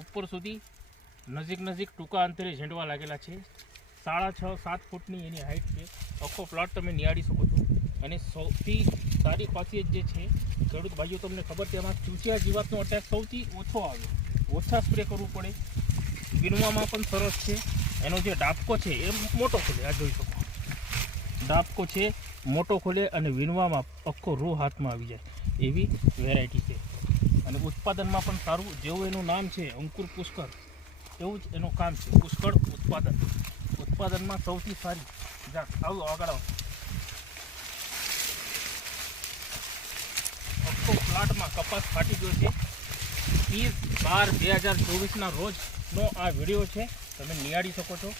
ઉપર સુધી નજીક ટૂંકા અંતરે ઝેંડવા લાગેલા છે. 6.5-7 ફૂટની એની હાઈટ છે. આખો પ્લોટ તમે નિહાળી શકો છો. અને સૌથી સારી ખાસિયત જે છે, ખેડૂત ભાઈઓ તમને ખબર છે, એમાં ચૂસિયા જીવાતનો અટેક સૌથી ઓછો આવે, ઓછા સ્પ્રે કરવું પડે. વીણવામાં પણ સરસ છે. એનો જે ડાબકો છે એ મોટો ખોલે, આ જોઈ શકો, ડાબકો છે મોટો ખોલે અને વીણવામાં આખો રૂ હાથમાં આવી જાય એવી વેરાયટી છે. અને ઉત્પાદનમાં પણ સારું, જેવું એનું નામ છે અંકુર પુષ્કળ, એવું જ એનું કામ છે. પુષ્કળ ઉત્પાદનમાં સૌથી સારી જાત. આવું આગળ આવો. આખો પ્લાટમાં કપાસ ફાટી ગયો છે. 30/12/2024ના રોજનો આ વિડીયો છે, તમે નિહાળી શકો છો.